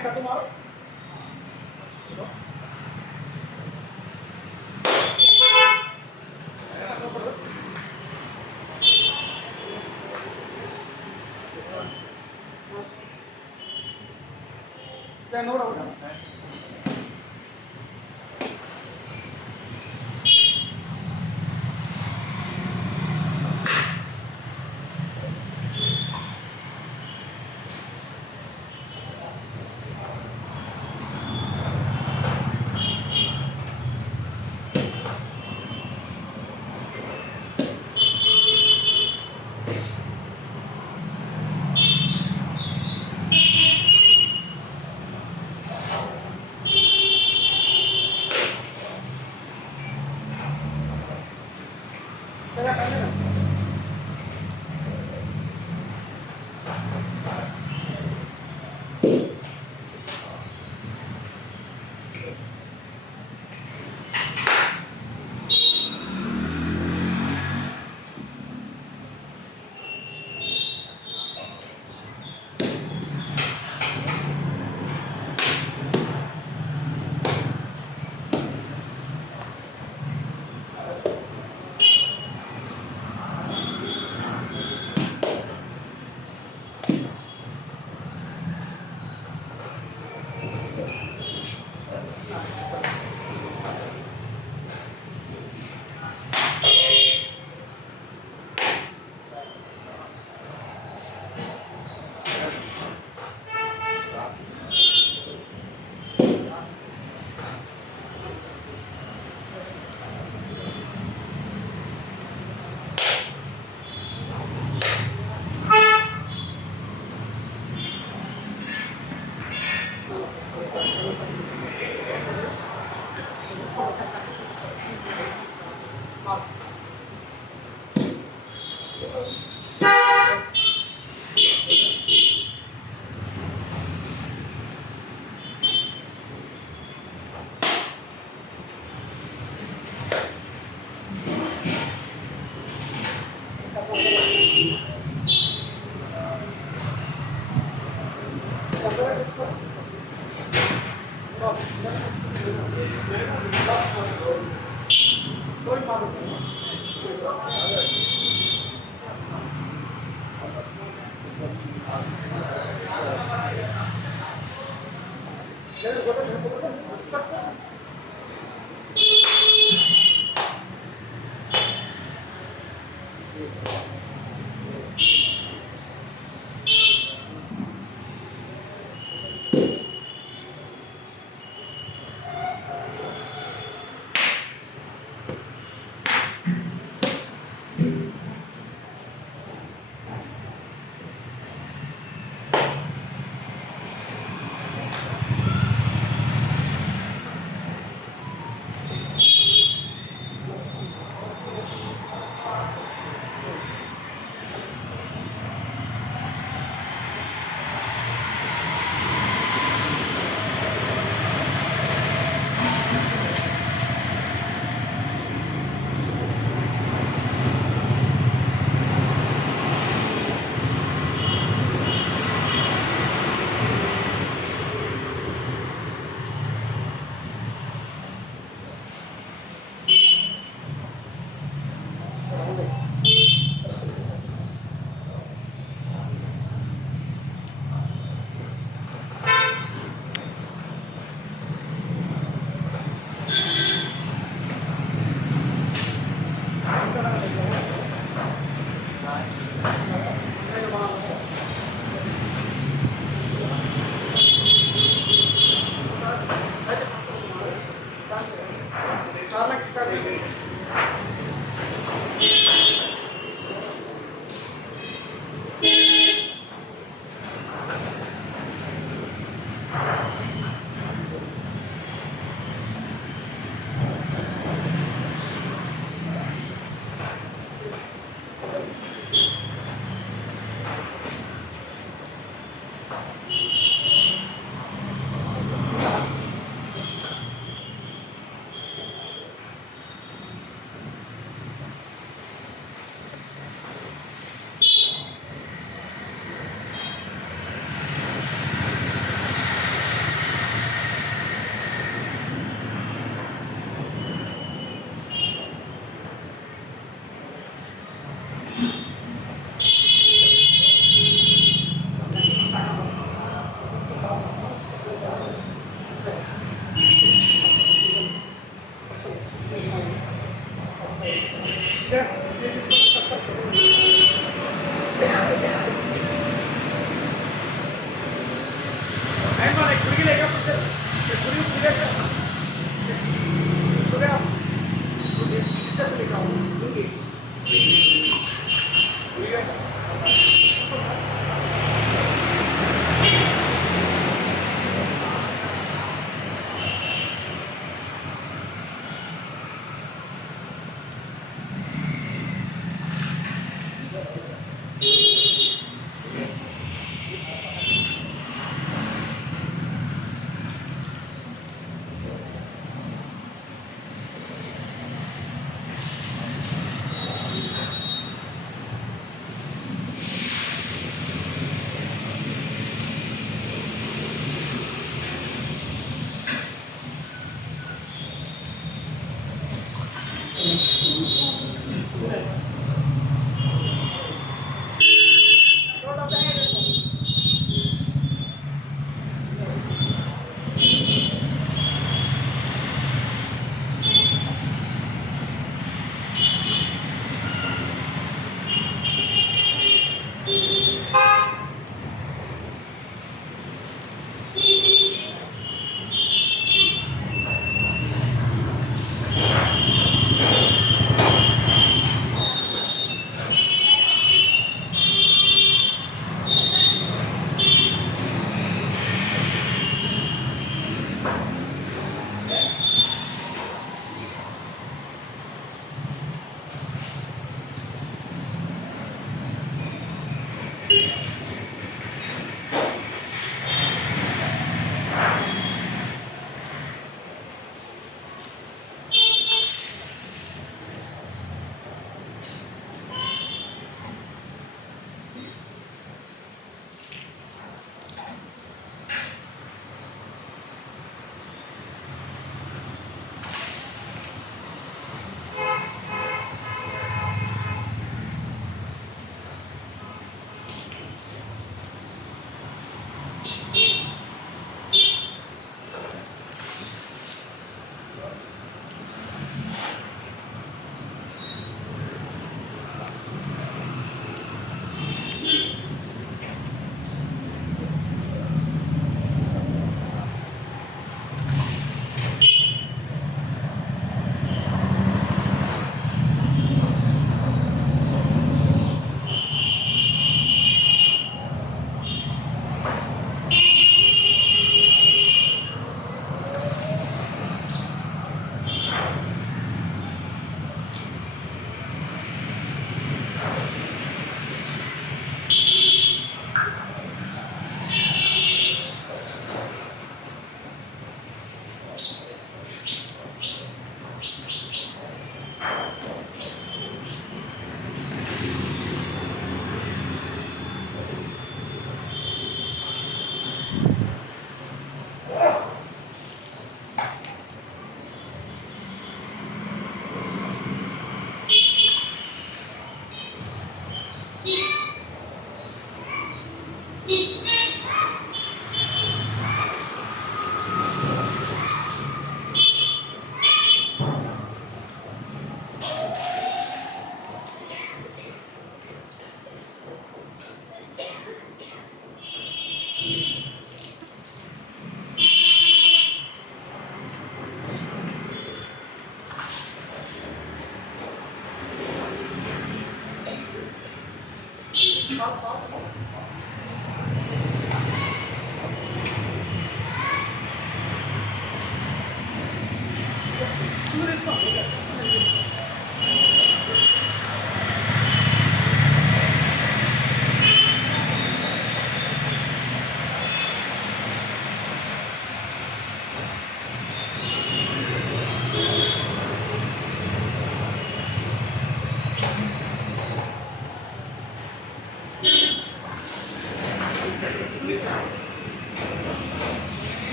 Está tomado. Ya no lo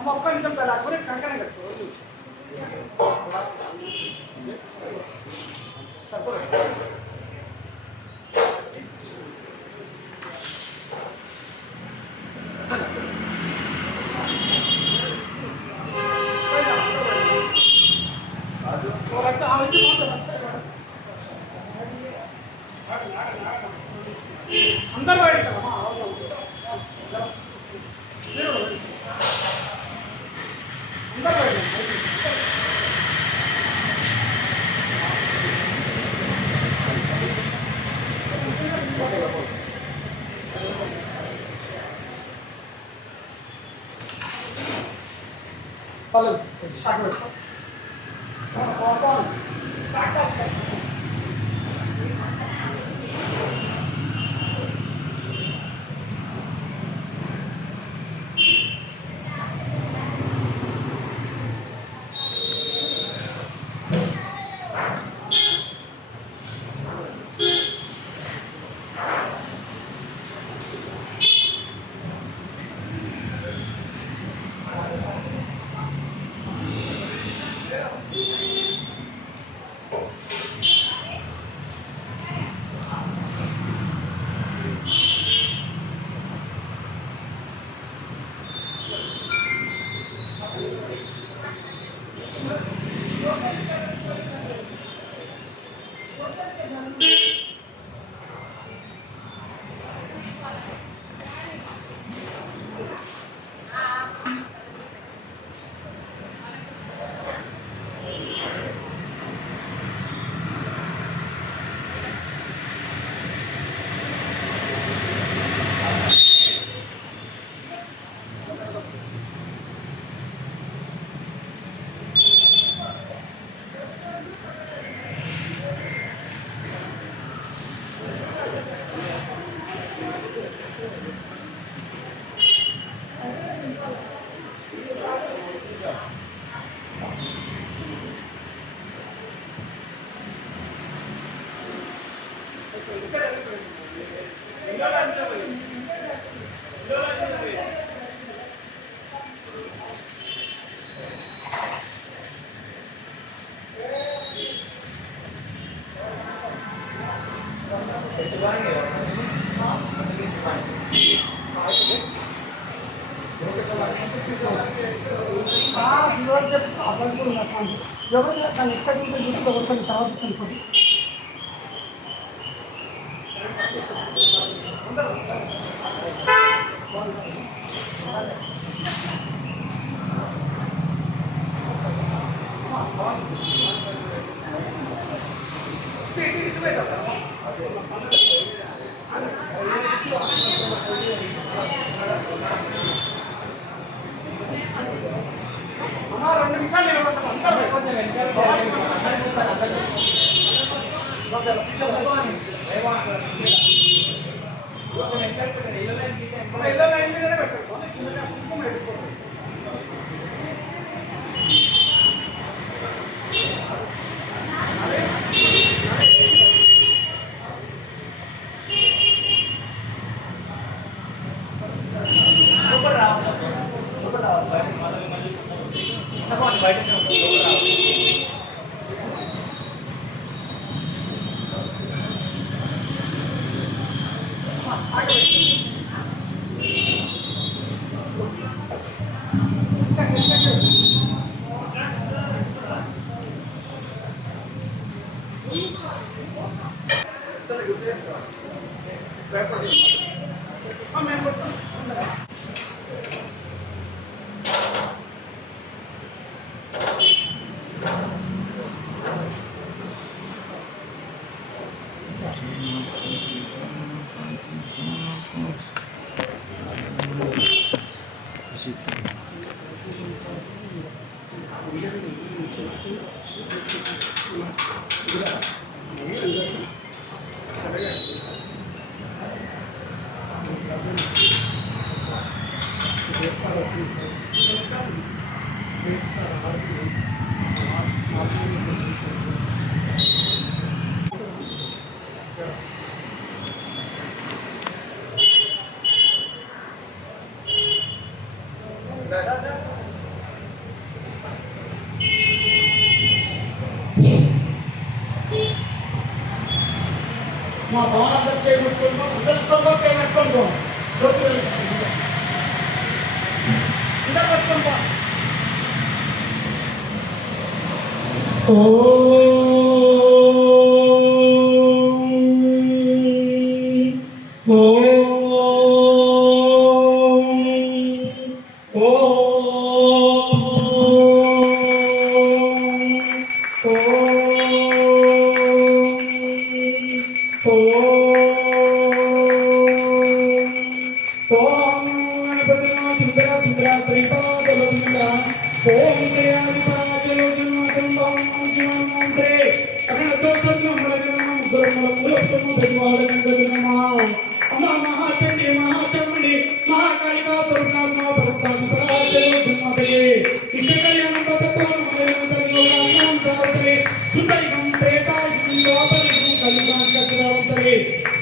हम आपका निकल पहला पूरे कंकड़ करते हो तो लगता है हमें बहुत अच्छा है अंदर बैठ कर हां Follow. Start. ఎవరు దాన్ని ఎక్సైట్మెంట్ చూసి ఒకసారి తర్వాత కనుకోండి. మా భవనంతా చేయబెట్టుకుంటాం, అందరితో చేయబెట్టుకుంటాం, అందరూ పెట్టుకుంటాం.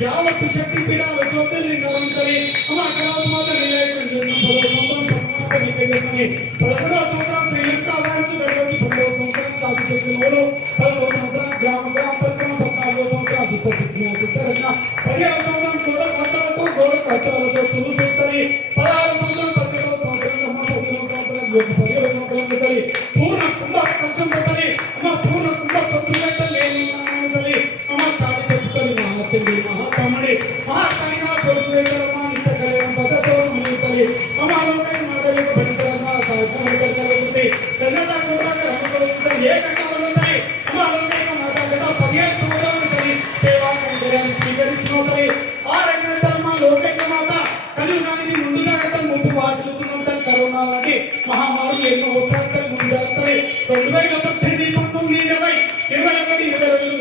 యావత్తు శక్తి పీడాలు జ్యోతిర్లింగవంతరి పూర్ణ కుంభ కష్టం పెట్టని అమ్మ పూర్ణ కుంభ సొంత లేని మహాత్మని మహాత్మా ఏ కష్టాలు ఉంటాయి స్వీకరించిన ఆ రంగ లోకైక మాత కలియుగానికి ముందు జాగ్రత్త ముందు బాధ్యతలు కరోనా లాంటి మహామారులు ఎన్నో వచ్చేస్తాయి ముందు చేస్తాయి 2018 19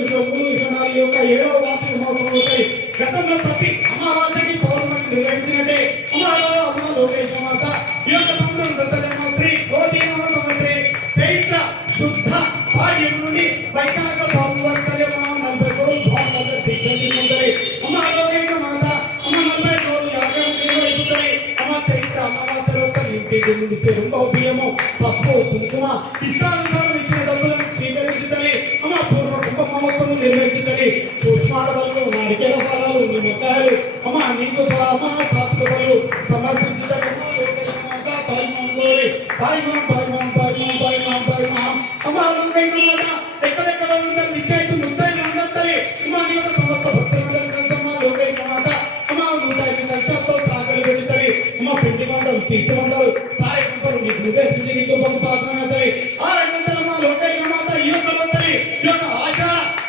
20 యొక్క 7వ వార్షిక మహోత్సవం అవుతాయి. గతంలో ప్రతి అమావాస్యకి పౌర్ణమికి నిర్వహించినట్టే అమ్మ లోకేశ మాత ఈ యొక్క శ్రీ కోటి చైత్ర శుద్ధ భాగ్యం నుండి వైశాఖ బాబు 40 రోజులు ఇచ్చే రెండవ బియ్యము పసుపు కుంకుమ ఇష్టానుసారం ఇచ్చిన డబ్బులను స్వీకరించుతని అమ్మ పూర్వ కుంభమోత్సవం నిర్వహించుతని పుష్పాడవలు నారికేల ఫలాలు నిమ్మకాయలు అమ్మ నీకు అమ్మ సాత్వికలు సమర్పించుటని ఎక్కడెక్కడ ఉంటారు నిశ్చయితు ముద్దాయి అందరి అమ్మ నీ యొక్క సమస్త భక్తులందరికీ లోకైన మాట అమ్మ 105 లక్షలతో సాగలు పెడతాయి అమ్మ పిండి మండలు తీర్చి మండలు సాయకుంటారు నీకు నిర్దేశించి నీకు ఒక ప్రార్థన అవుతాయి ఆ రకంగా మా లోకైన మాట ఈ యొక్క లోకరి ఈ యొక్క ఆశ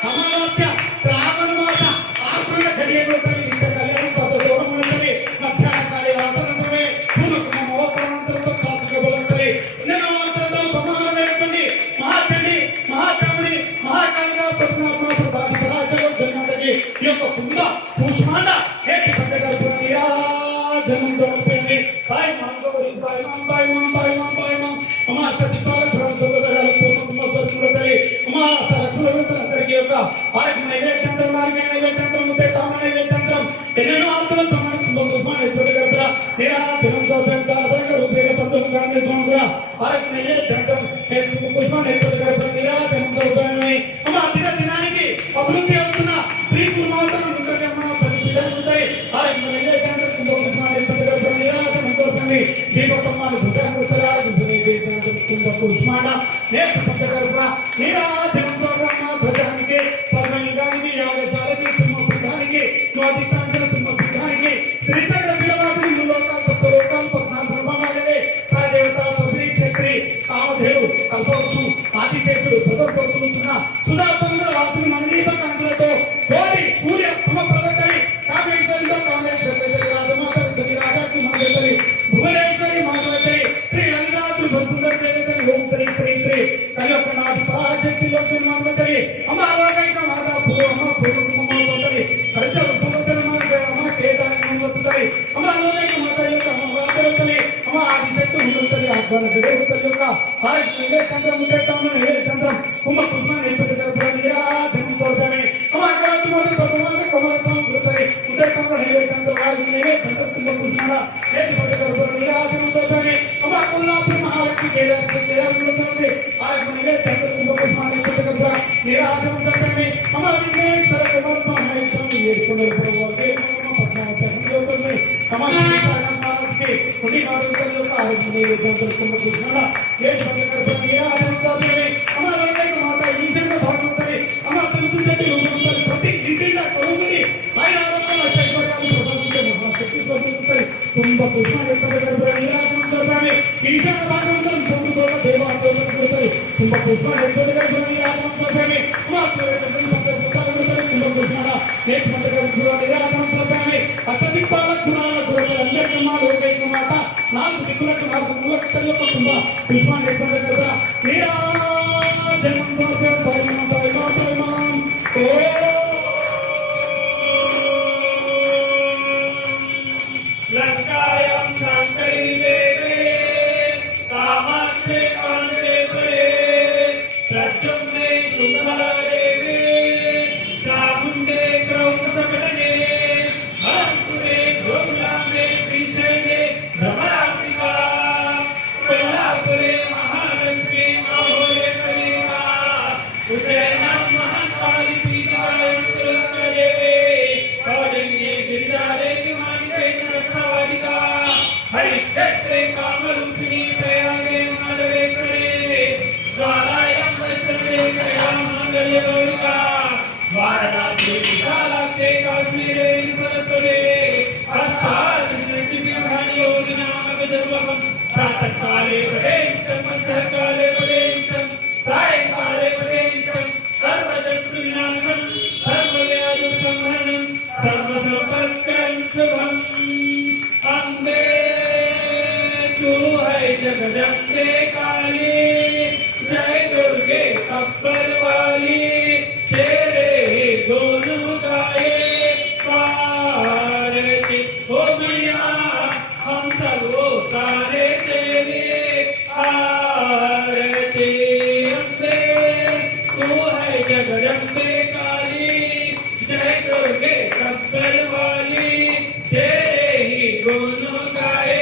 అమావాస్య శ్రావణ మాత ఆశ్రమ కలిగేటోటని ఇంత కళ్యాణం కొంత దూరం ఉంటుంది మధ్యాహ్న కాలే వాతావరణమే పూర్వకుమ మహోత్సవంతో సాత్విక బలంతరి నేను మాత్రం సమానం వేస్తుంది మహాచండి మహాకాముడి మహాకాంగా ప్రశ్నాత్మ ప్రధాన పరాజయం జన్మంతకి ఈ యొక్క కుంద పుష్మాండ ఏటి పండగ జనం దొరకండి బాయ్ మాంగోరి బాయ్ మాం అమ్మ సతిపాల సంతోషాల పూర్ణ దొరకలే అమ్మ సరకులందరికీ యొక్క ఆత్మ నైవేద్యం మార్గ నైవేద్యం ముతే సామాన్య నైవేద్యం ఎన్నో ఆత్మల సమానంలో సుమాన ఎదురుగద్ర నిరా జనం దొరకండి రూపేల పంతం కాని దొంగ ఆత్మ నైవేద్యం నేను పుష్పాన ఎదురుగద్ర నిరా జనం దొరకండి అమ్మ దినానికి అభివృద్ధి అవుతున్న శ్రీ కుమార్తె ముందరమ్మ పరిశీలన ఉంటాయి ఆత్మ నైవేద్యం దీపకమ్మాలు భుజాలు ఉస్మాన నేర్చు పంచగర్భ నీరాజనంతో ధ్వజానికి పరమలింగానికి యాగశాలకి సింహపీఠానికి స్వాధిష్టాంచిన సింహపీఠానికి త్రిచక్ర శిలవాసుని ముల్లోకాలు సప్త లోకాలు పద్నాలుగు బ్రహ్మమాగలే దేవత పృథ్వీ క్షత్రి కామధేవు కల్పవృక్షం ఆదిశేషుడు ప్రదర్శిస్తున్న సుధాసముద్ర వాసుని మనదీప కాంతులతో కోటి సూర్య సమప్రదకరి కామేశ్వరితో కామేశ్వరి రాజమాత రాజాకి భువనేశ్వరి మాధవరి శ్రీ రంగనాథుడు భక్తుల దేవతని ఓం శ్రీ శ్రీ శ్రీ కళ్యాణనాథ పరాశక్తిలో మాధవరి అమరావతి మాతా పూర్వ పూర్వకుమారి కల్చర భగవతల మాధవ కేదారి మాధవరి అమరావతి మాతా యొక్క అమరావతి అమ ఆదిశక్తి ఉంటుంది ఆధ్వర్య దేవతల యొక్క ఆది నివేశంతం ముఖ్యతం నివేశంతం కుంభ పుష్ప నివేశంతం ప్రతిరాధనం తోటమే అమరావతి మాత భగవాన్ కమలతం కృతై ఉదయకంలో నివేశంతం ఆది నివేశంతం కుంభ పుష్ప ఏది పడగరు నిరాధనం తోటమే అమ కొల్లాపురం మహాలక్ష్మి కేదారి ఆది నివేశంతం కుంభ పుష్ప నివేశంతం నిరాధనం తోటమే అమ విఘ్నేశ్వర కమలతం మహేశ్వరం ఏడుకొండల ప్రభువే పద్మావతి ఉంటుంది సమాజానికి కొన్ని కార్యక్రమాలు ఆరోగ్య నివేశంతం కుంభ పుష్ప ఏది పడగరు నిరాధనం తోటమే అమ లోకైక మాత ఈశ్వర భాగవతరి అమ తెలుసుంటే ఉంటుంది ప్రతి ఇంటిలో కొలువుని ఆయన ఆరోగ్యాలు అష్టైశ్వర్యాలు ప్రసాదించే మహాశక్తి ప్రసాదిస్తాయి కుంభ పుష్ప పడగరు నిరాధనం తోటమే ఈశ్వర భాగవతం పొందుకోక దేవాంతోలు కొడతాయి కుంభ పుష్ప పడగరు నిరాధనం తోటమే అమ కుంభ పుష్ప నేటి పడగరు నిరాధనం తోటమే అసదిక్పాల గుణాల గుణాలు అందరికీ మా లోకైక మాట నాలుగు దిక్కులకు నాలుగు మూలకల యొక్క కుంభ పుష్ప పడగరు నిరాధనం लंकायां शांकरी देवे कामाक्षे कांते प्रद्युम्ने सुंदरदेवे चामुंडे द्रौपदकटने हरंकुरे गोकुलांबे श्रीशैले भ्रमरात्रिका कोल्हापुरे महालक्ष्मी महोदय कलिका उज्जैनं महाकाली पीठालय देवे कौलिन्ये गिरिजाले रक्षावादिका हरिक्षेत्रे कामरूपिणी प्रयागे माधवेश्वरे ज्वालायां वैष्णवे कल्याणमांगल्य गौरिका वाराणसी विशालाक्षे काश्मीरे विपदतुले अस्तादिव्यानि योगिनामगजर्वकं प्रातःकाले पठेयं मध्यकाले पठेयं सायंकाले पठेयं सर्वजगद्विनाशनं सर्वव्याधिसंहरणं सर्वसंपत्करं शुभम् अंबे तू है जगदम्बे काली जय दुर्गे अकबर वाली तेरे दोनों गाये पारती हो मैया हम सब उतारे तेरी आरती अंबे तू है जगदम्बे काली जय दुर्गे अकबर वाली तेरे ही गुण गाए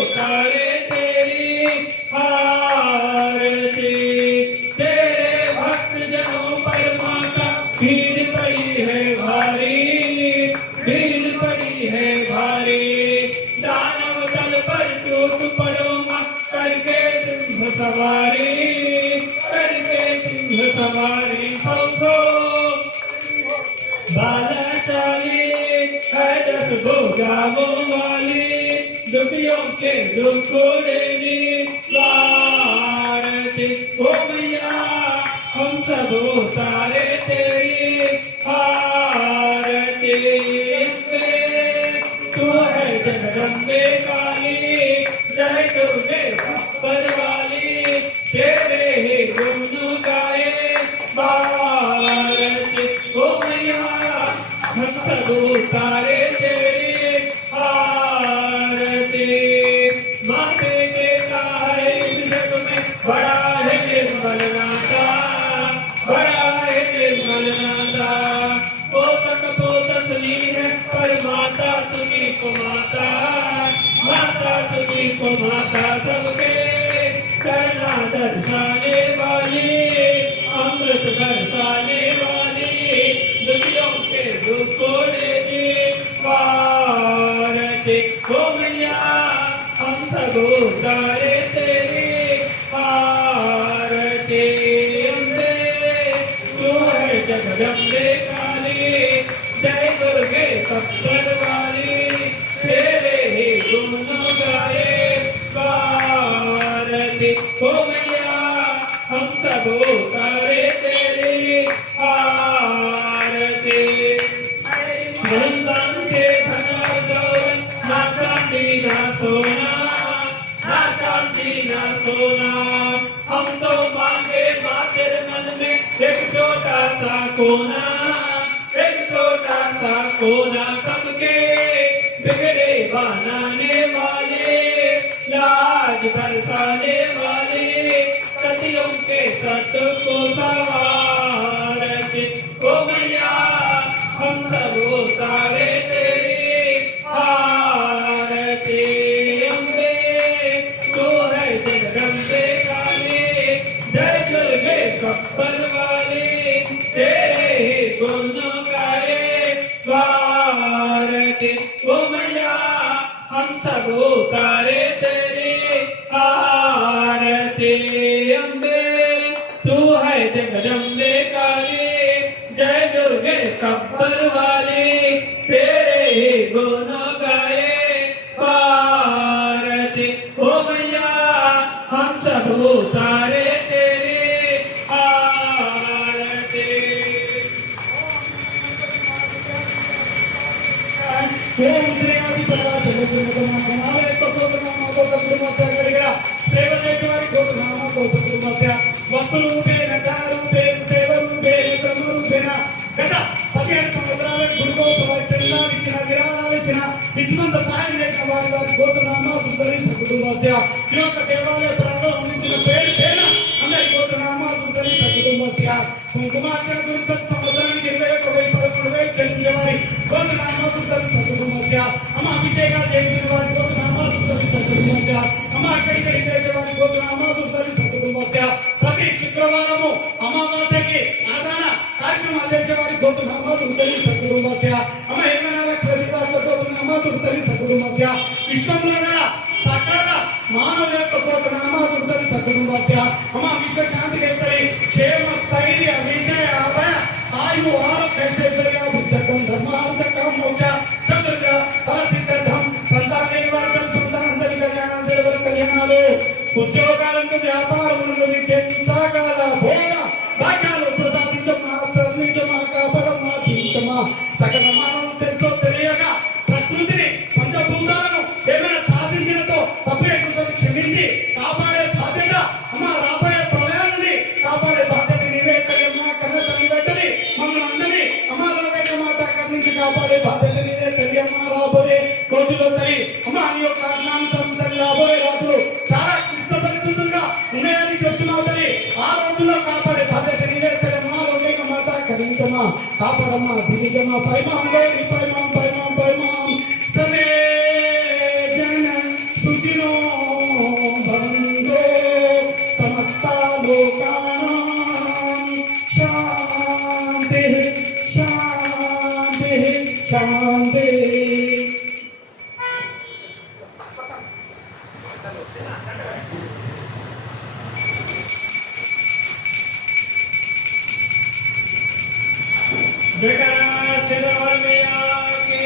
उतारे तेरी आरती। तेरे भक्त जनों पर माता भीड़ पड़ी है भारी, भीड़ पड़ी है भारी। दानव दल पर टूट पड़ो माँ करके सिंह सवारी, करके सिंह सवारी। पंखो बालाशाली है दस भुजाओं वाली, दुखियों के दुख देनी वारती। ओ मैया हम सब उतारे तेरी आरती। तू है जगदम्बे काली, जय दुर्गे खप्पर वाली। तेरे ही गुण गाए भारती। ओ मैया हम सब उतारे तेरी आरती। माते के है इस जग में बड़ा है निर्मल नाता, बड़ा है निर्मल नाता। पोषक पोषक ली है पर माता तुझी को माता, माता तुझी को माता। सबके करना दर्शाने वाली, अमृत बरसाने वाली, दुखियों के दुख देने वारती। ओ मैया हम सब उतारे तेरी आरती। तू है जगदम्बे काली, जय दुर्गे खप्पर वाली। तेरे ही गुण गाए भारती। ओ मैया हम सब उतारे तेरी आरती। धन के धन गौर ना चांदी ना सोना, ना चांदी ना सोना। हम तो मांगे माँ तेरे मन में एक छोटा सा कोना, एक छोटा सा कोना। सबके बिगड़े बनाने वाले, लाज बरसाने वाले, सतियों के सत को सवारती। ओ मैया हम सब उतारे तेरी आरती। अम्बे तू है जगदम्बे काली, जय दुर्गे खप्पर वाली। तेरे ही गुण गाए भारती। ओ मैया हम सब उतारे तेरी आरती। अम्बे तू है जगदम्बे काली, जय दुर्गे खप्पर वाली। तेरे ही गुण गाए भारती। ओ मैया हम सब उतारे तेरी आरती। ओम श्री आदि परवा जगन्नाथ तो गोत्रनामा को गुरुमत्या करेगा। देवदेश्वरी गोत्रनामा को गुरुमत्या। वस्तुरूपेण कारूपेण देवरूपेण ब्रह्मरूपेण గత 17 సంవత్సరాలకు గురుగోత్ర చరిత్రలు ఇచ్చిన విరాళాలు ఇచ్చిన ఇటువంటి సాయం లేక వారి గోత్రనామా సుందరి కుటుంబస్య ఈ యొక్క దేవాలయ ప్రాంతంలో అందించిన పేరు పేరు అందరి గోత్రనామా సుందరి కుటుంబస్య కుంకుమార్చన గురించి సంవత్సరానికి 21,000 చెల్లించేవారి గోత్రనామా సుందరి కుటుంబస్య అమ్మ అభిషేకాలు చేసిన వారి గోత్రనామా సుందరి కుటుంబస్య అమ్మ అక్కడికి చేసే వారి గోత్రనామా సుందరి కుటుంబస్య ప్రతి శుక్రవారము అమావాస్యకి ఆరాధన కార్యక్రమం చేసే వారి గోత్రనామా సుందరి కుటుంబస్య అమ్మ ఏమైనా క్షేత్రాల గోత్రనామా సుందరి కుటుంబస్య విశ్వంలో గల సకల మానవ యొక్క గోత్రనామా సుందరి కుటుంబస్య అమ్మ విశ్వ శాంతి కేసరి క్షేమ స్థైర్య విజయ అభయ ఆయు ఆరోగ్య ఐశ్వర్య బుద్ధం ధర్మార్థకం మోక్ష చతుర్గ ఫలసిద్ధం సంతాన నివారణ సంతానందరి కళ్యాణం దేవర కళ్యాణాలు ఉద్యోగాలను వ్యాపారములను విద్యుత్సాగాల భోగ భాగ్యాలు ప్రసాదించమా ప్రశ్నించమా కాపాడమా జీవితమా సకల మానవం తెలుసో తెలియక ప్రకృతిని పంచభూతాలను ఏమైనా సాధించినతో తప్పేకుండా క్షమించి కాపాడే బాధ్యత అమ్మ రాబోయే ప్రళయాన్ని కాపాడే బాధ్యత నీవే కళ్యాణ కన్న తల్లి వెంటనే మమ్మల్ని అందరినీ అమ్మ మాట కర్ణించి కాపాడే బాధ్యత నీవే కళ్యాణ రాబోయే రోజులో తల్లి అమ్మ నీ యొక్క ఆజ్ఞాంతం తల్లి రాబోయే రాజులు చాలా క్లిష్ట పరిస్థితులుగా ఉన్నాయని చెప్తున్నావు తల్లి ఆ రోజుల్లో కాపాడే బాధ్యత నీవే కళ్యాణ లోకేక మాట కరించమా కాపాడమ్మా దివిజమా పైమాం పైమాం పైమాం పైమాం సమే జన సుఖినో లోకానాం శాంతి శాంతి శాంతి. जयकारा सिरवर में आके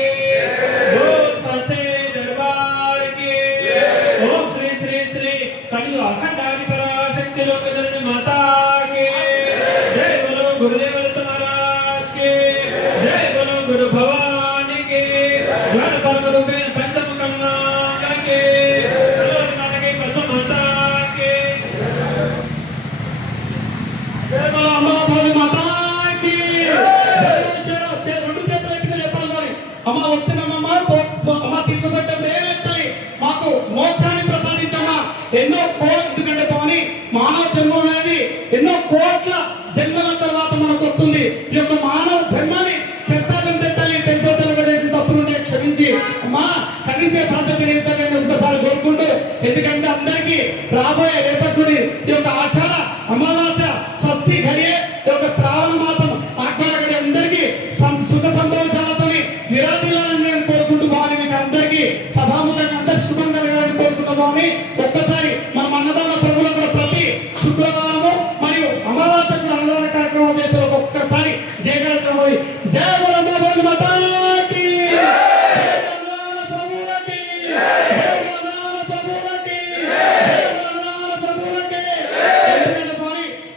बोल सच्चे दरबार के ओम श्री श्री श्री कलियुग अखंडादि पराशक्ति लोकधर्म माता के जय बोलो गुरुदेव दत्त महाराज के जय बोलो गुरु भवानी के ज्ञान परम रूपे पंचम कन्या के नाटक के पद्म माता के जय बोलो अम्बाबाई माता की అమ్మ వస్తున్నామమ్మ అమ్మ తీసుకుపెట్టే వేలెత్తలి మాకు మోక్షాన్ని ప్రసాదించమ్మా. ఎన్నో ఎందుకంటే పోని మానవ జన్మ అనేది ఎన్నో కోట్ల జన్మల తర్వాత మనకు వస్తుంది. ఈ యొక్క మానవ జన్మని చెత్తాదం పెట్టాలి. తెలుసో తెలియదు తప్పులుంటే క్షమించి అమ్మా కనించే బాధ్యత నేను ఒకసారి కోరుకుంటూ, ఎందుకంటే అందరికీ రాబోయే రేపటి నుండి ఈ యొక్క ఆచార అమావాస్య స్వస్తి గడియే ఈ యొక్క శ్రావణ మాసం ఆజ్ఞాగడి అందరికీ సుఖ సంతోషాలతో విరాజిల్లాలని నేను కోరుకుంటూ బాగా మీకు అందరికీ సభాముఖంగా అందరి శుభం కలగాలని కోరుకుంటున్నామని ఒక్కసారి మనం అన్నదాన ప్రభువులు కూడా ప్రతి శుక్రవారము మరియు అమావాస్య కూడా అన్నదాన కార్యక్రమాలు చేసే ఒక్కసారి జయగలుగుతాం. జయ బోలో మాతాకి ప్రభువులకి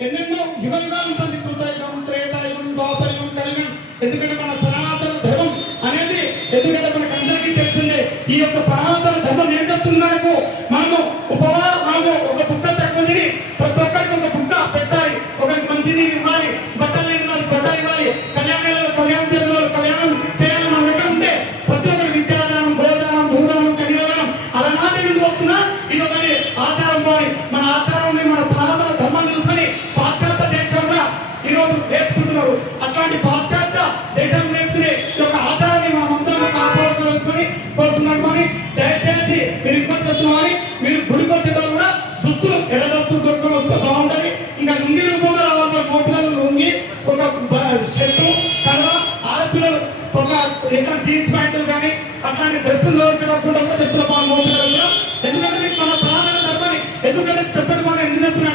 ఎన్నెన్నో యుగ యుగాలు ఉంటుంది. కృతయుగం త్రేతాయుగం ద్వాపరయుగం కలియుగం. ఎందుకంటే మన సనాతన ధర్మం అనేది ఎందుకంటే మనకు అందరికీ తెలిసిందే. ఈ యొక్క సనాతన ధర్మం ఏం చెప్తున్నాకు మనము మనము ఒక బుక్క తక్కువ తిని ప్రతి ఒక్కరికి ఒక బుక్క పెట్టాలి. ఒకరికి మంచి నీరు ఇవ్వాలి, బట్టలు లేని వాళ్ళు బట్ట ఇవ్వాలి, కళ్యాణాలు కళ్యాణం జరిగిన వాళ్ళు కళ్యాణం చేయాలి. మన దగ్గర ఉంటే ప్రతి ఒక్కరి విద్యాదానం భోజనం భూదానం కన్యాదానం అలాంటి నుండి వస్తున్నా ఇది ఒకటి ఆచారం పోయి మన ఆచారాన్ని మన సనాతన ధర్మాన్ని చూసుకొని పాశ్చాత్య దేశంగా ఈరోజు నేర్చుకుంటున్నారు. అట్లాంటి పాశ్చాత్య దేశాన్ని నేర్చుకునే ఈ యొక్క ఆచారాన్ని మనం అందరం కాపాడుకోవాలని కోరుతున్నామని దయచేసి మీరు ఇబ్బంది వస్తున్నామని మీరు గుడికి వచ్చేటప్పుడు కూడా దుస్తులు ఎర్ర దుస్తులు దొరుకుని వస్తే బాగుంటుంది. ఇంకా లుంగి రూపంలో రావాలి. మోపిల్లలు లుంగి ఒక షర్టు కడవ ఆడపిల్లలు ఒక ఎక్కడ జీన్స్ ప్యాంటులు కానీ అట్లాంటి డ్రెస్సులు దొరకకుండా కూడా చెప్తున్న బాగా మోపిల్లలు కూడా. ఎందుకంటే మీకు మన సనాతన ధర్మాన్ని ఎందుకంటే చెప్పడం మనం ఎందుకు చెప్తున్నా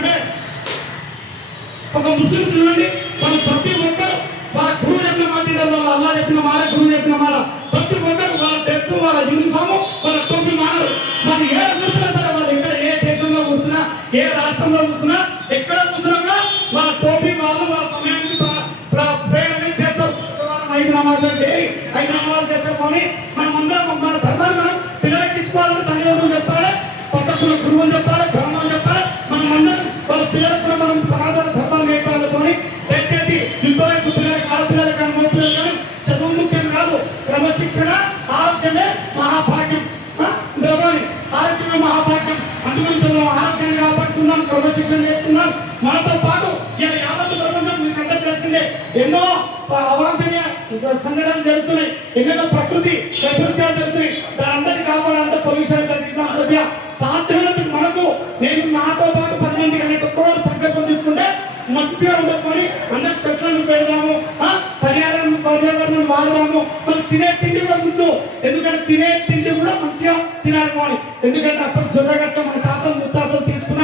ఒక ముస్లిం చూడండి, వాళ్ళు ప్రతి ఒక్కరు వాళ్ళ గురువు చెప్పిన మాట వాళ్ళ అల్లా చెప్పిన మాట గురువు చెప్పిన మాట ప్రతి ఒక్కరు వాళ్ళ డ్రెస్ వాళ్ళ యూనిఫాము వాళ్ళ టోపీ మానరు. వాళ్ళు ఏ కూర్చున్నా సరే వాళ్ళు ఎక్కడ ఏ దేశంలో కూర్చున్నా ఏ రాష్ట్రంలో కూర్చున్నా ఎక్కడ కూర్చున్నా కూడా వాళ్ళ టోపీ వాళ్ళు వాళ్ళ సమయానికి ప్రేరణ చేస్తారు. 5 నమాజులు అంటే 5 నమాజులు చేస్తారు. కానీ మనం అందరం మన ధర్మాన్ని మనం పిల్లలకి ఇచ్చుకోవాలని తల్లిదండ్రులు చెప్పాలి, పక్కన గురువులు చెప్పాలి, బ్రహ్మలు చెప్పాలి. మనం అందరం వాళ్ళ పిల్లలకు కూడా మనం సనాతన ధర్మాన్ని నేర్పాలని దయచేసి యుద్ధ పిల్లలకి ఆడపిల్లలు కానీ మగ పిల్లలు కానీ చదువు ముఖ్యం కాదు. క్రమశిక్షణ ఆరోగ్యమే మహాభాగ్యం. ఆరోగ్యమే మహాభాగ్యం. అందుగురించి మనం ఆరోగ్యాన్ని కాపాడుతున్నాం, క్రమశిక్షణ చేస్తున్నాం. మనతో పాటు ఇలా యావత్ ప్రపంచం మీకు అందరూ తెలిసిందే ఎన్నో అవాంఛనీయ సంఘటనలు జరుగుతున్నాయి, ఎన్నెన్నో ప్రకృతి వైపరీత్యాలు జరుగుతున్నాయి. దాని అందరినీ కాపాడాలంటే పొల్యూషన్ తగ్గించాలి. సాధ్యమైనందుకు మనకు నేను నాతో పాటు 10 మందికి అనేక సంకల్పం తీసుకుంటే మంచిగా ఉండకొని అందరికి చెట్లను పెడదాము, పర్యావరణం వాడదాము. మనం తినే తిండి కూడా ముందు ఎందుకంటే తినే తిండి కూడా మంచిగా తినాలి. కానీ ఎందుకంటే అప్పుడు జొన్నగట్ట మన తాతలు ముత్తాతలు తీసుకున్న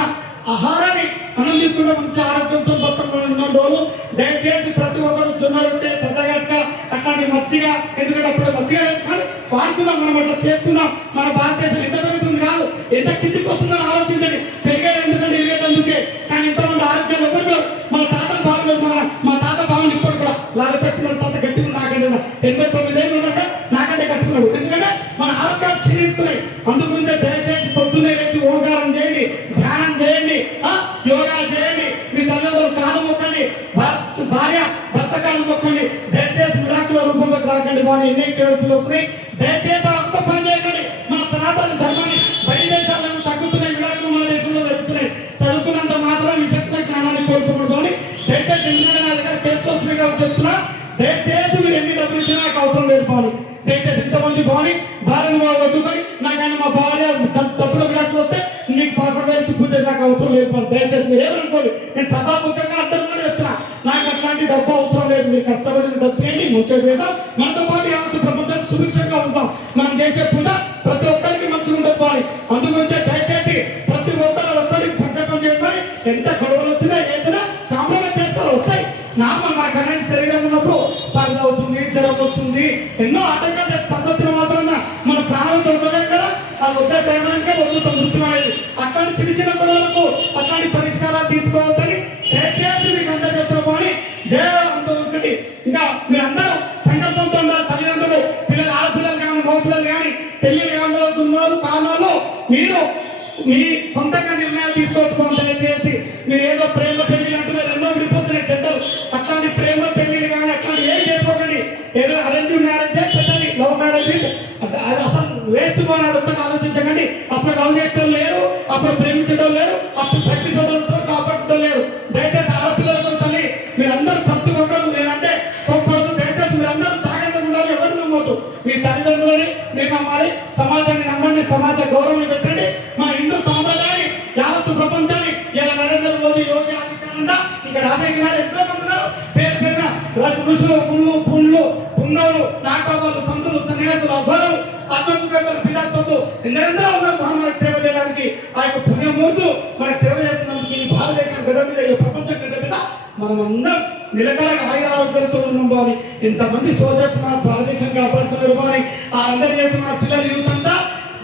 ఆహారాన్ని మనం తీసుకుంటే మంచి ఆరోగ్యంతో బతుకుని ఉన్న రోజు దయచేసి ప్రతి ఒక్కరు జొన్న రొట్టె సద్దగట్ట అట్లాంటి మచ్చిగా ఎందుకంటే అప్పుడు మచ్చిగా కానీ వాడుతున్నాం. మనం అట్లా చేసుకున్నాం. మన భారతదేశం ఎంత పెరుగుతుంది కాదు ఎంత కిందికి వస్తుందని ఆలోచించండి. పెరిగేది ఎందుకంటే ఇరిగేటందుకే. కానీ ఇంతమంది ఆరోగ్యాలు ఎవరు మన తాతలు బాగులేదు. మా తాత బాగుంది ఇప్పుడు కూడా లాగ పెట్టుకున్నాడు. తాత గట్టిగా నాకంటే 89 ఏళ్ళు ఉన్నట్టే నాకంటే కట్టుకున్నాడు. ఎందుకంటే మన ఆరోగ్యాలు క్షీణిస్తున్నాయి. అందుగురించే దయచేసి పొద్దున్నే లేచి ఓంకారం చేయండి, ధ్యానం చేయండి, యోగా చేయండి. మీ తల్లిదండ్రులు కాలు మొక్కండి, భార్య భర్త కాలు మొక్కండి. దయచేసి విడాకుల రూపంలోకి రాకండి. బాగా ఎన్ని కేసులు వస్తున్నాయి. దయచేసి ఒక్క పని చేయండి. మన సనాతన ధర్మాన్ని బయట దేశాలను తగ్గుతున్నాయి, విడాకులు మన దేశంలో జరుగుతున్నాయి. చదువుకున్నంత మాత్రం విశేషమైన జ్ఞానాన్ని కోరుకోకూడదు. దయచేసి ఎందుకంటే నా దగ్గర కేసులు వస్తున్నాయి కాబట్టి చెప్తున్నా. దయచేసి మీరు ఎన్ని డబ్బులు ఇచ్చినా నాకు అవసరం లేదు. బాని దయచేసి ఇంతమంది బాని భార్యను వద్దుకొని నాకైనా మా భార్య డబ్బులు విడాకులు వస్తే నీకు 11,000 పూజ నాకు అవసరం లేదు. చెప్పండి దయచేసి మీరు ఏమనుకోండి. నేను సభాముఖంగా అర్థం కూడా చెప్తున్నా, నాకు అట్లాంటి డబ్బు అవసరం లేదు. మీరు కష్టపడిన డబ్బు ఏంటి మంచిగా చేద్దాం, మనతో పాటు యావత్తు ప్రపంచం సుభిక్షంగా ఉంటాం. మనం చేసే పూజ ప్రతి ఒక్కరికి మంచిగా ఉండకపోవాలి. అందుగురించే దయచేసి ప్రతి ఒక్కరికి సంకల్పం చేసుకొని ఎంత గొడవలు వచ్చినా ఏదైనా కాంప్రమైజ్ చేస్తారు, వస్తాయి. నార్మల్ మన కరెంట్ శరీరం ఉన్నప్పుడు సర్ది అవుతుంది, జ్వరం వస్తుంది, ఎన్నో ఆటంకాలు సంతోషం మాత్రం మన ప్రాణంతో ఉండలేం కదా. ఆ వద్ద దైవానికే వదులుతాం మృత్యుమైంది. అట్లాంటి చిన్న చిన్న గొడవలకు అట్లాంటి పరిష్కారాలు తీసుకోవద్దని దయచేసి మీకు అందరూ చెప్తున్నామని అంటూ ఒకటి. ఇంకా మీరందరూ సంకల్పంతో ఉండాలి. తల్లిదండ్రులు పిల్లలు, ఆడపిల్లలు కానీ మగపిల్లలు కానీ పెళ్లి కానున్నారు కారణాలు మీరు మీ సొంతంగా నిర్ణయాలు తీసుకోవచ్చు. దయచేసి మీరు ఏదో ప్రేమ పెళ్లి అంటున్నారు, ఎన్నో విడిపోతున్నాయి జంటలు. అట్లాంటి ప్రేమ పెళ్లిలు కానీ అట్లాంటి ఏం చేసుకోకండి. ఏదో అరేంజ్ మ్యారేజ్ పెట్టండి, లవ్ మ్యారేజ్ అది అసలు వేస్ట్ అని అదొక్కటి ఆలోచించకండి. అప్పుడు లవ్ చేయడం లేరు, అప్పుడు ప్రేమించడం లేరు, అప్పుడు ప్రతి చదువులతో కాపాడటం లేరు. దయచేసి ఆడపిల్లలతో తల్లి మీరందరూ ప్రతి ఒక్కరు నేనంటే గొప్పదు. దయచేసి మీరందరూ జాగ్రత్తగా ఉండాలి. ఎవరు నమ్మొద్దు, మీ తల్లిదండ్రులని మీరు నమ్మాలి, సమాజాన్ని నమ్మండి, సమాజ గౌరవం పెట్టండి. మన హిందూ సాంప్రదాయాన్ని యావత్తు ప్రపంచాన్ని ఇలా నరేంద్ర మోదీ, యోగి ఆదిత్యనాథ్ ఇంకా రాజకీయ గారు ఎంతో మంది ఉన్నారు. పేరు పేరున ఋషులు, పుళ్ళు, పుండ్లు, పుంగవులు, నాటకాలు, సంతులు, సన్యాసులు, అఘోరాలు, ఆత్మకులు, పీడాత్మకు ఎందరెందరో ఉన్నారు మనకు సేవ చేయడానికి. ఆ యొక్క పుణ్యమూర్తులు మనకు సేవ చేస్తున్నందుకు ఈ భారతదేశం గడ్డ మీద, ఈ ప్రపంచం గడ్డ మీద మనం అందరం నిలకడగా ఆయురారోగ్యాలతో ఉన్నాం. బాని ఇంతమంది సోదర్స్ మన భారతదేశం కాపాడుతున్నారు. బాని ఆ అందరు చేసిన మన పిల్లలు యూత్ అంతా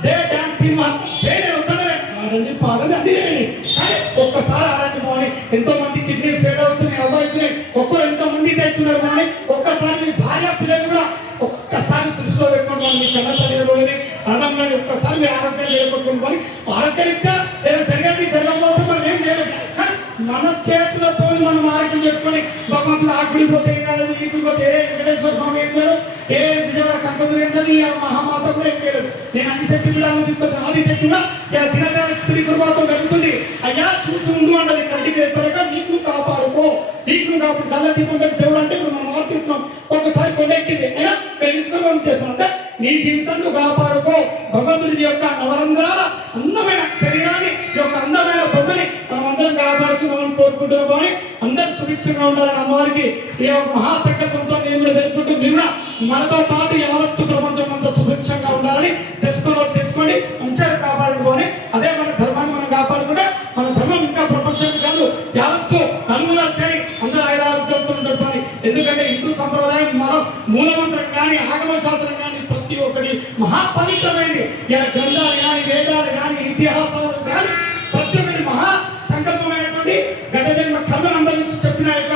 డే డాన్స్ సినిమా చేయని ఉంటుండే ఆడండి, పాడండి, అన్ని చేయండి. కానీ ఒక్కసారి ఆడండి బాని. ఎంతో మంది కిడ్నీ ఫెయిల్ అవుతున్నాయి, అవుతున్నాయి. ఒక్కరు ఎంతో మంది తెస్తున్నారు. కానీ ఒక్కసారి మీ భార్య పిల్లలు కూడా ఒక్కసారి దృష్టిలో పెట్టుకోండి. మీ కన్న తల్లిదండ్రులని అన్నంలో ఒక్కసారి మీ ఆరోగ్యాలు నిలబెట్టుకోవాలి. ఆరోగ్యరీత్యా ఏదైనా జరిగేది జరగకపోతే మనం ఏం చేయలేదు. కానీ మన చేతులతో మనం ఆరోగ్యం చేసుకొని భగవంతుడు ఆకుడిపోతే ఏం కాదు, ఈకుడిపోతే ఏ వెంకటేశ్వర స్వామి ఏం కాదు, ఏ విజయవాడ కంపదులు ఏం కాదు, ఈ మహామాత కూడా ఏం చేయలేదు. నేను అన్ని శక్తి పీఠాలను తీసుకొచ్చాను. ఆది శక్తి కూడా ఇలా దినదానికి స్త్రీ కృపాతో జరుగుతుంది. అయ్యా చూసి ఉండు అన్నది కంటికి ఎప్పటిక నీకు కాపాడుకో, నీకు కాపాడు దళ దీపం దేవుడు అంటే ఇప్పుడు మనం ఆర్తిస్తున్నాం. ఒక్కసారి కొండెక్కింది అయినా పెంచుకొని మనం చేస్తాం అంటే నీ జీవితాన్ని కాపాడుకో. భగవంతుడి యొక్క నవరంధ్రాల అందమైన శరీరాన్ని, యొక్క అందమైన బొమ్మని మనం అందరం కాపాడుతున్నామని కోరుకుంటున్నాం. కానీ అందరూ సుభిక్షంగా ఉండాలని అమ్మవారికి ఈ యొక్క మహాసంకల్పంతో నేను కూడా తెలుసుకుంటూ మీరు మనతో పాటు యావత్తు ప్రపంచం అంతా సుభిక్షంగా ఉండాలని తెచ్చుకోండి, మంచిగా కాపాడుకోని. అదే మన ధర్మాన్ని మనం కాపాడుకుంటే మన ధర్మం ఇంకా ప్రపంచానికి కాదు యావత్తు నలుగురు చేయి అందరూ ఆయురారోగ్యంతో ఉంటారు. ఎందుకంటే హిందూ సంప్రదాయం మనం మూలమంత్రం కానీ ఆగమ శాస్త్రం కానీ ప్రతి ఒక్కటి మహాపవిత్రమైనది. గ్రంథాలు కానీ వేదాలు కానీ ఇతిహాసాలు కానీ ప్రతి ఒక్కటి మహా సంకల్పమైనటువంటి గత జన్మ కర్మను అనుభవించి చెప్పిన యొక్క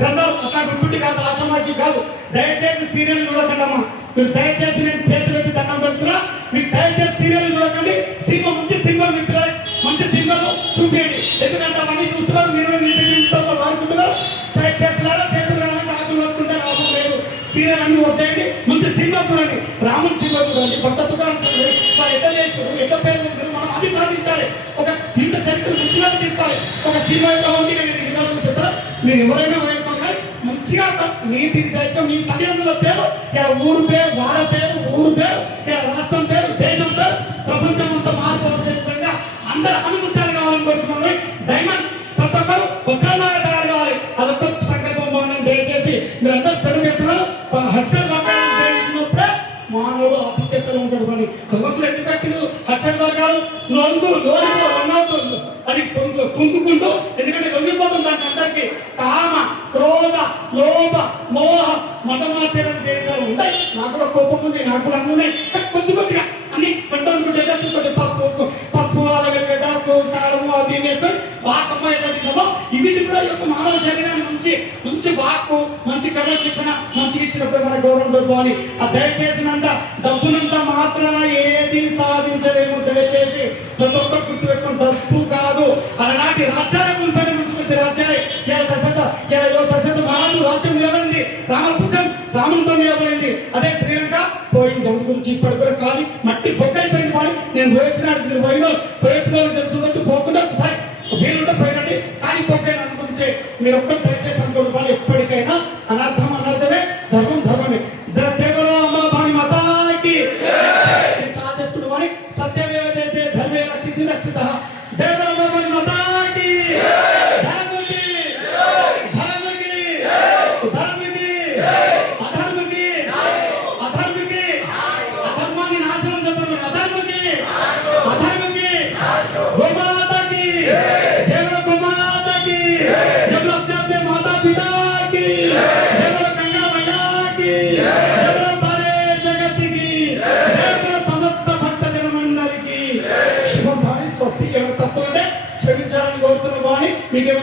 గ్రంథాలు. అట్లాంటి ఉంటుంది కాదు, ఆషామాషి కాదు. దయచేసి సీరియల్ చూడకండమ్మా. మీరు దయచేసి నేను చేతులెత్తి దండం పెడుతున్నా, మీరు దయచేసి సీరియల్ చూడకండి. సినిమా మంచి సినిమా మీ పిల్లలకి మంచి సినిమాలు చూపించండి. ఎందుకంటే అవన్నీ చూస్తున్నారు, మీరు వాడుకుంటున్నారు. చేతులు ఆకులు పట్టుకుంటే లాభం లేదు. సీరియల్ అన్ని వద్దాయండి, మంచి సినిమా చూడండి. రాముని సినిమా చూడండి, భక్తగా చూడండి. ఎట్లా చేసి ఎట్లా పేరు మనం అది సాధించాలి. ఒక జీవిత చరిత్ర మంచిగా తీసుకోవాలి. ఒక సినిమా చెప్తారా మీరు ఎవరైనా వేయకుండా మంచిగా నీతి చరిత్ర మీ తల్లిదండ్రుల పేరు, ఊరు పేరు, వాడ పేరు, ఊరు పేరు, రాష్ట్రం పేరు, దేశం పేరు, ప్రపంచం అంతా మార్పు విధంగా అందరూ అనుమతాలు కావాలని కోరుతున్నాను. డైమండ్ ప్రతి ఒక్కరు ఒక్కరిగా తయారు కావాలి. అదొక సంకల్పం బాగుంది. దయచేసి మీరందరూ చదువు చేస్తున్నారు. చేసినప్పుడే మానవుడు ఆధిక్యతలో ఉంటాడు. కానీ భగవంతుడు ఎందుకు కట్టిండు హర్షణ వర్గాలు అది కుంకుకుంటూ, ఎందుకంటే లొంగిపోతుంది. దానికి అందరికీ కామ, క్రోధ, లోభ, మోహ, మతమాచరణ చేయాలి ఉంటాయి. నాకు కూడా కోపం ఉంది, నాకు కూడా అన్నీ కొద్దిగా అన్ని పెట్టనుకుంటే పసుపు కారము అవి వేసుకొని వాకమ్మ ఎట్లా వీటి కూడా యొక్క మానవ శరీరాన్ని మంచి వాక్కు, మంచి క్రమశిక్షణ మంచిగా ఇచ్చినప్పుడు మన గౌరవం పెట్టుకోవాలి. ఆ దయచేసినంత డబ్బునంత మాత్రాన ఏది సాధించలేము. దయచేసి ప్రతి ఒక్కరు గుర్తు పెట్టుకుని డబ్బు కాదు. అలాంటి రాజ్యాల గురిపైన మంచి రాజ్యాలే దశత మహారాజు రాజ్యం నిలబడింది. రామంతో నిలబడింది. అదే శ్రీలంక పోయింది. దాని గురించి ఇప్పటి కూడా కాదు, మట్టి బొక్కైపోయింది. కానీ నేను పోయించినాడు, మీరు పోయించిన వాళ్ళు తెలుసు పోకుండా ఒకసారి వీలుంటే పోయినండి. కానీ బొక్కైన అనుకుంటే మీరు ఒక్కరు దయచేసి అనుకోండి. కానీ ఎప్పటికైనా అనర్థం అనర్థమే, ధర్మం ధర్మమే. దేవుడు అమ్మ భాని మాతాకి చాలా చేసుకుంటూ కానీ సత్యమేవ జయతే ధర్మే రక్షిత. దేవుడు అమ్మ భాని మాతాకి.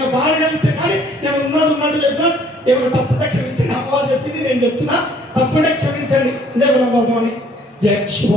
ఏమైనా బాధ కలిస్తే కానీ నేను ఉన్నట్టు చెప్పినా ఏమైనా తప్పుంటే క్షమించండి. అమ్మవారు చెప్పింది నేను చెప్తున్నా, తప్పుంటే క్షమించండి. జయ బాబు అని జయ శివ.